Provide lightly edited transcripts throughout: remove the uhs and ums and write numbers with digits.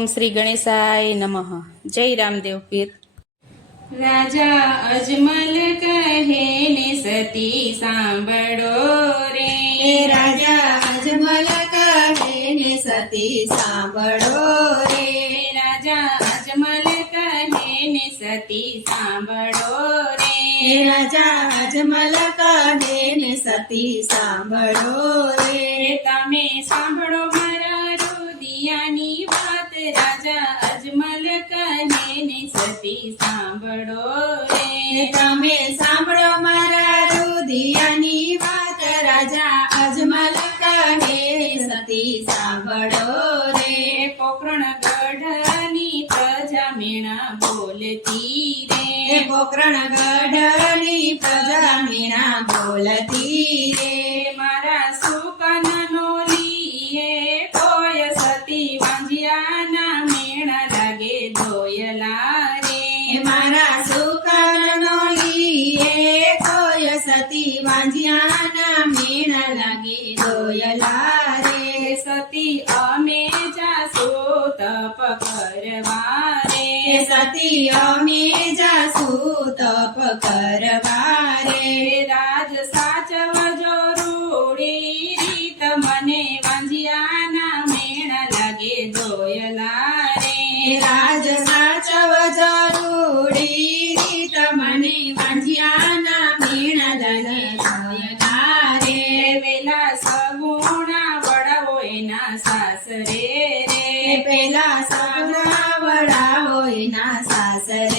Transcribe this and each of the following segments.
ઓમ શ્રી ગણેશાય નમઃ. જય રામદેવ પીર. રાજા અજમલ કહે ને સતી સાંભળો રે, રાજા અજમલ કહે ને સતી સાંભળો રે, રાજા અજમલ કહે ને સતી સાંભળો રે, રાજા અજમલ કહે ને સતી સાંભળો રે, તમે સાંભળો મારા રુદિયાની વાત, રાજા અજમલ કહે ને સતી સાંભળો રે, તમે સાંભળો મારા રુદિયાની વાત, રાજા અજમલ કહે સતી સાંભળો રે, પોકરણગઢની પ્રજા મીણા બોલતી રે, પોકરણગઢની પ્રજા મીણા બોલતી રે, મારા સુકનનો લીએ કોઈ સતી વાંજિયાના મેણા લાગે ધોયલા રે, મારા સુકનનો લીએ કોઈ સતી વાંજિયાના મેણા લાગે દોયલા રે, સતી અમે જાસુ તપ કરવા રે, સતી અમે જાસુ તપ કરવા રે, રાજ સાચવજો રૂડી રીત, મને વાંજિયાના મેણા લાગે ધોયલા રે, રાજ સાચવ જરૂરી રીત, મને વાંજિયાના મેણા લાગે દોયલા રે, વેલા સગુણા વડાવો એના સાસરે રે, પેલા સાગરા વડાવો એના સાસરે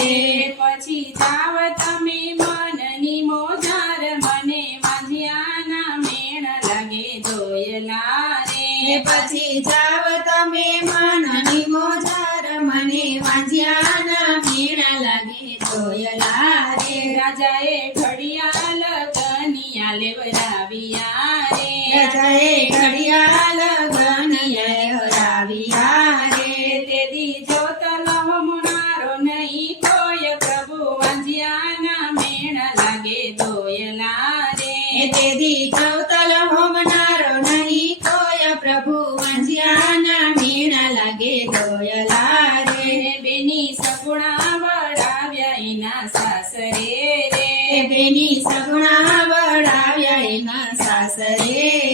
રે, પછી જાવ તમે મનની મોજાર, મને વાંજિયાના મેણા લાગે ધોયલા રે, પછી જાવ તમે મનની મોજાર, મને વાંજિયાના મેણા લાગે દોયલા રે, રાજાએ ઘડિયાળ કનિયા લેવડાવ્યા રે, રાજાએ ઘડિયાળ ગણિયા હરાવ્યા રે, તેદી જોત લવમનારો નહીં કોઈ, પ્રભુ વાંજિયાના મેણા લાગે ધોયલા રે, તેથી ચૌતલ હોમનારો નહીં કોઈ, પ્રભુ વાંજિયાના મેણા લાગે દોયલા રે, બેની સગુણા વડાવ્યા એના સાસરે રે, બેની સગુણા વડાવ્યા એના સાસરે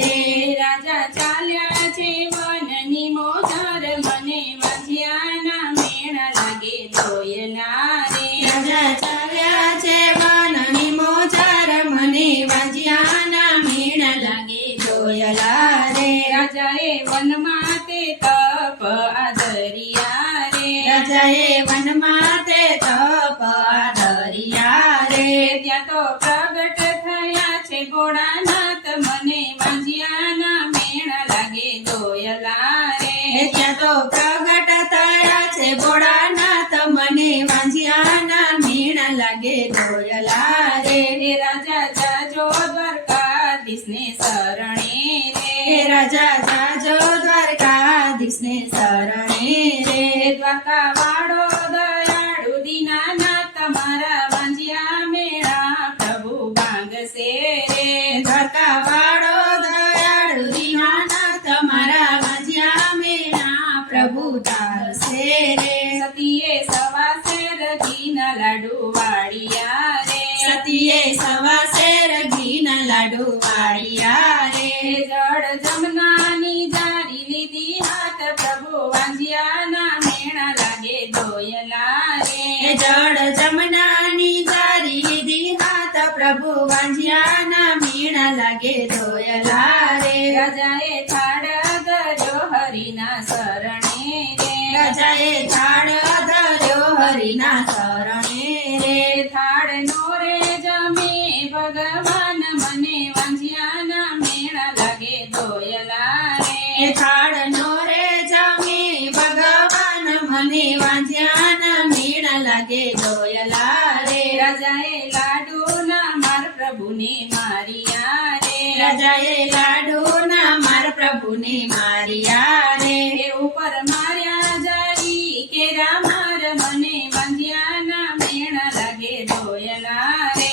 રે, રાજા ચાલ્યા છે વનની મોજાર, મને વાંજિયાના મેણા લાગે ધોયલા રે, રાજા ચાલ્યા છે વનની મોજાર, મને વાંજિયાના મેણા લાગે દોયલા રે, રાજાએ વનમાં તે તપ આદરિયા રે, રાજાએ વનમાં તે તપ આદરિયા રે, ત્યાં તો પ્રગટ થયા છે ભોળાનાથ, મને વાંજિયાના મેણા લાગે ધોયલા રે, ત્યાં તો પ્રગટ થયા છે ભોળાનાથ, મને વાંજિયાના મેણા લાગે દોયલા રે, રાજા જાજો દ્વારકાધીશને શરણે રે, રાજા જાજો દ્વારકાધીશને શરણે રે, દ્વારકા વાળો દયાળુ દીનાનાથ, મારા વાંજિયા મેળા પ્રભુ ભાંગશે રે, દ્વારકા વાળો દયાળુ દીનાનાથ, મારા વાંજિયા મેણા પ્રભુ તારશે રે, સતીએ સવા શેર ઘીના લાડુ વાળિયા રે, સતીએ સવા શેર ઘીના લાડુ વાળિયા રે, જળ જમનાની જારી લીધી હાથ, પ્રભુ વાંજિયાના મેણા લાગે ધોયલા રે, જળ જમનાની જારી લીધી હાથ, પ્રભુ વાંજિયાના મેણા લાગે ધોયલા રે, રાજાએ થાળ ધર્યો હરિના શરણે રે, રાજાએ થાળ ધર્યો હરિના શરણે રે, થાળ નો રે જમે ભગવાન, મને વાંજિયાના મેણા લાગે ધોયલા રે, થાળ નો રે જમે ભગવાન, મને વાંજિયાના મેણા લાગે દોયલા રે, રાજાએ લાડુના માર પ્રભુને મારિયા રે, રાજાએ લાડુના માર પ્રભુને મારિયા રે, ઉપર માર્યા જારી કેરા માર, મને વાંજિયાના મેણા લાગે ધોયલા રે,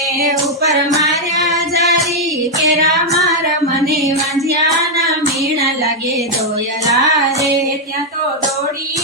ઉપર માર્યા જારી કેરા માર, મને વાંજિયાના મેણા લાગે દોયલા રે, ત્યાં તો દોડી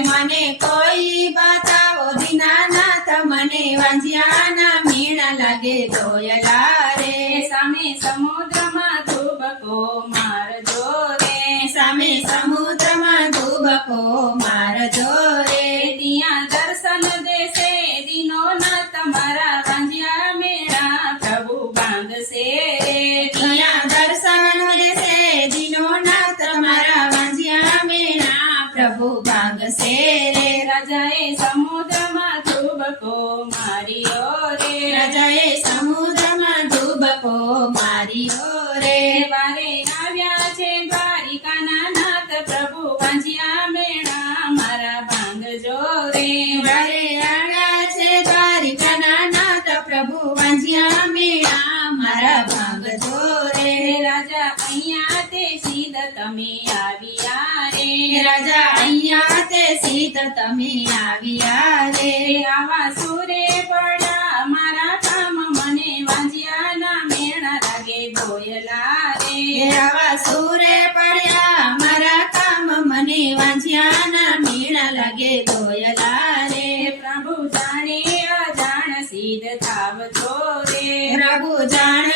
મને કોઈ બતાવો દીનાનાથ મને વાંજિયાના મેણા લાગે દોયલા રે સામે સમુદ્રમાં ધુબકો મારજો રે સામે સમુદ્રમાં ધુબકો મારજો રે ત્યાં દર્શન દેશે દીનોનાથ મારા વાંજિયા મેળા પ્રભુ બાંધશે રે ત્યાં દર્શન દેશે દીનોનાથ મારા વાંજિયા મેણા પ્રભુ ભાંગશે રે રાજાએ સમુદ્રમાં ધુબકો માર્યો રે રાજાએ સમુદ્રમાં ધુબકો માર્યો રે વારે આવ્યા છે દ્વારિકાના નાથ પ્રભુ વાંજિયા મેળા મારા ભાંગજો રે વારે આવ્યા છે દ્વારિકાના નાથ પ્રભુ વાંજિયા મેળા મારા ભાંગજો રે રાજા અહીંયા તે સીધ તમે આવ્યા રે રાજા અહીંયા તે સીત તમે આવ્યા રે આવા સુરે પડ્યા મારા કામ મને વાંજિયાના મેળા લાગે દોયલા રે આવા સૂરે પડ્યા મારા કામ મને વાંજિયાના મેળા લાગે દોયલા રે પ્રભુ જાણે અજાણ સિદ્ધ થાવજો રે પ્રભુ જાણ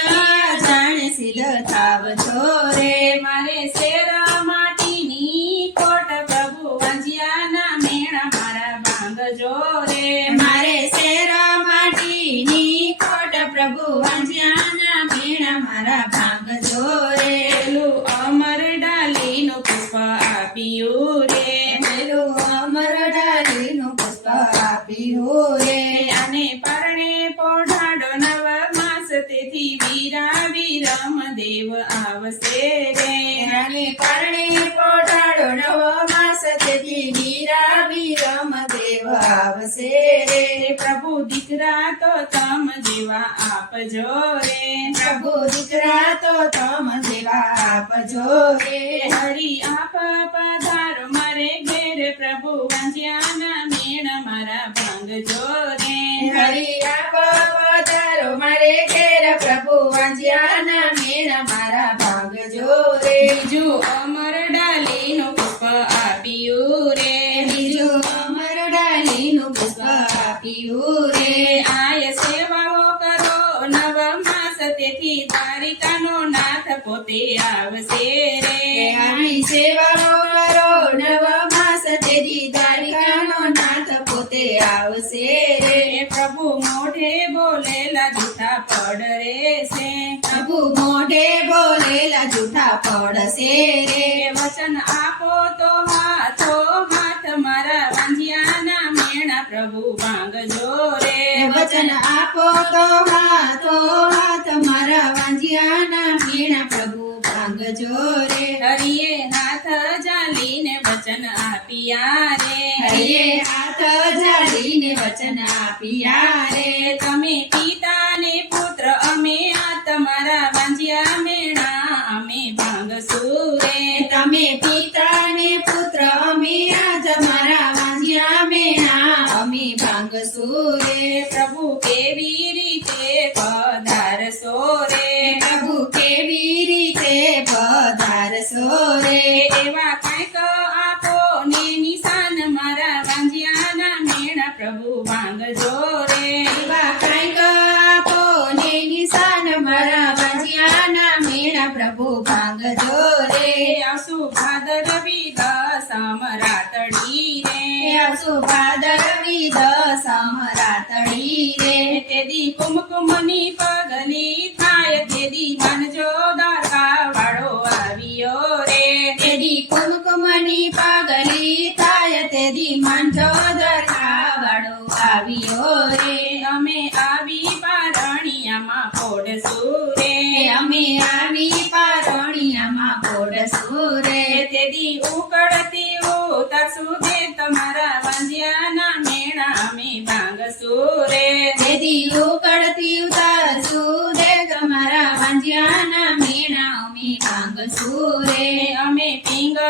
સિદ્ધ થાવજો રે મારે શેર માટીની કોટ પ્રભુ વાંજિયાના મેળા મારા ભાંગજો રે મારે શેર માટીની ખોટ પ્રભુ વાંજિયાના મેળા મારા ભાંગજો રે પેલું અમર ડાલીનું પુષ્પ આપ્યું રે પેલું અમર ડાલીનું પુષ્પ આપ્યું રે અને પરણે પોઢાડો નવ માસ તેથી વીરા વિરમ દેવ આવશે રે રાણી પરણે પોઢાડો નવ માસ તેથી વીરા વિરમ દેવ આવશે રે પ્રભુ દીકરા તો તમ જેવા આપજો રે પ્રભુ દીકરા તો તમ જેવા આપજો રે હરી આપ પધારો મારે ઘેર પ્રભુ વાંજિયાના મેણ મારા ભાંગજો રે હરી આપ પધારો મારે ઘેર પ્રભુ વાંજિયાના મેળા મારા ભાંગજો રે બીજું અમર ડાલીનું પુષ્પ આપ્યું રે બીજું અમર ડાલીનું પુષ્પ આપ્યું રે આય સેવાઓ કરો નવ માસ તેથી દ્વારિકાનો નાથ પોતે આવશે રે આવી સેવાઓ કરો નવ માસ તેથી દ્વારિકાનો નાથ પોતે આવશે રે પ્રભુ મોઢે બોલેલા જૂઠા પડ રહેશે પ્રભુ મોઢે બોલેલા જૂઠા પડશે રે વચન આપો તો હાથો હાથ મારા વાંજિયાના મેણા પ્રભુ ભાંગજો રે વચન આપો તો હાથ મારા વાંજિયાના મેણા પ્રભુ ભાંગજો રે હરિયે હાથ જાલીને વચન આપ્યા રે હરિયે હાથ જાળીને વચન આપ્યા રે તમે પિતા ને પુત્ર અમે આ તમારા વાંજિયા મેણા અમે ભાંગશું રે તમે પિતા ને પુત્ર અમે આજ મારા વાંજિયા મેણા અમે ભાંગશું રે પ્રભુ કેવી રીતે પધારશો રે પ્રભુ કેવી રીતે પધારશો રે એવા કાંઈક આપો ને નિશાન મારા વાંજિયાના મેણા પ્રભુ ભાંગજો રે એવા કાંઈક આપો ને નિશાન મારા વાંજિયાના મેળા પ્રભુ ભાંગજો રે આસુ ભાદરવી દસમ રાતડી રે આસુ ભાદરવી દસમ રાતડી રે તેદી કુમકુમની પગલી થાય તેદી માનજો દ્વારકા વાળો આવ્યો રે તેદી કુમકુમની પાગલી થાય તેદી માંજો દ્વારકા વાળો આવ્યો રે અમે આવી પારણિયામાં પોડશું રે અમે આવી પારણિયામાં પોડશું રે તેદી ઉકળતી ઉતરશું દે તમારા વાંજિયાના મેળા અમે ભાંગશું રે તેથી ઉકળતી ઉતારશું રે તમારા વાંજિયાના મેણા અમે ભાંગશું રે અમે પિંગલ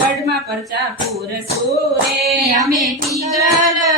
ગઢમાં પરચા પૂરશું રે અમે પીગલ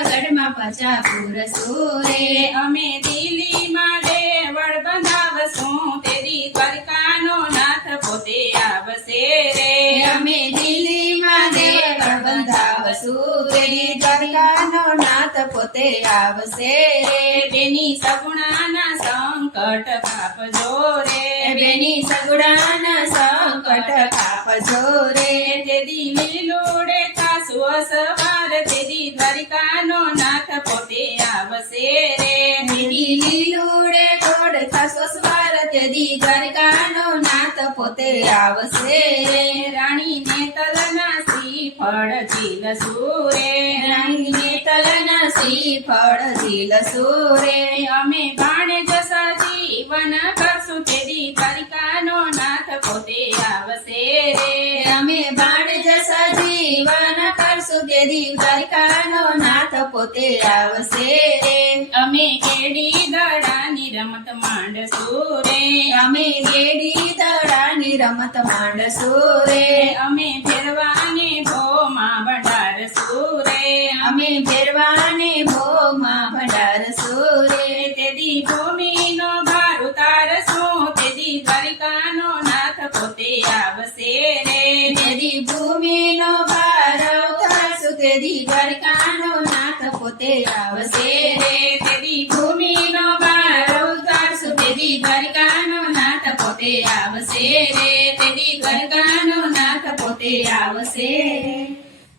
ગઢમાં પચા પૂરશું રે અમે દિલ્હીમાં દેવળ બંધાવશું તેદી દ્વારકાનો નાથ પોતે આવશે રે અમે દિલ્હીમાં દેવળ બંધાવશું જીલશું તેની દ્વારકાનો નાથ પોતે આવશે રે બેની સગુણાના સંકટ કાપજો રે બેની સગુણાના સંકટ કાપજો રે તેદી લીલુડે થાસુ અસવાર તેદી દ્વારિકાનો નાથ પોતે આવશે રે તેની લીલુડે ગોળ થાસો સ્વાર તેદી દ્વારકાનો નાથ પોતે આવશે રે રાણીને તલના શ્રીફળ ઝીલશું રે રાણીને તલના શ્રીફળ ઝીલશું રે અમે બાણે જસા જીવન કરશું તેદી દ્વારિકાનો નાથ પોતે આવશે રે અમે બાણ જસા જીવન કરશું તેદી દ્વારકાનો નાથ પોતે આવશે રે અમે કેડી દડાની રમત માંડશું રે અમે ગેડી દડાની રમત માંડશું રે અમે ફેરવાને ભોમાં ભંડારશું રે અમે ફેરવાને ભોમાં ભંડારશું રે તેદી ભૂમિનો ભાર ઉતારશું તેદી દ્વારિકાનો નાથ પોતે આવશે રે તેદી ભૂમિનો ભાર ઉતારશું તેદી દ્વારકાનો નાથ પોતે આવશે રે તેદી ભૂમિનો ભાર ઉતારશું તેદી દ્વારિકાનો નાથ પોતે આવશે રે તેદી દ્વારિકાનો નાથ પોતે આવશે રે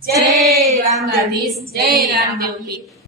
જય રામગઢીશ જય રામદેવ પીર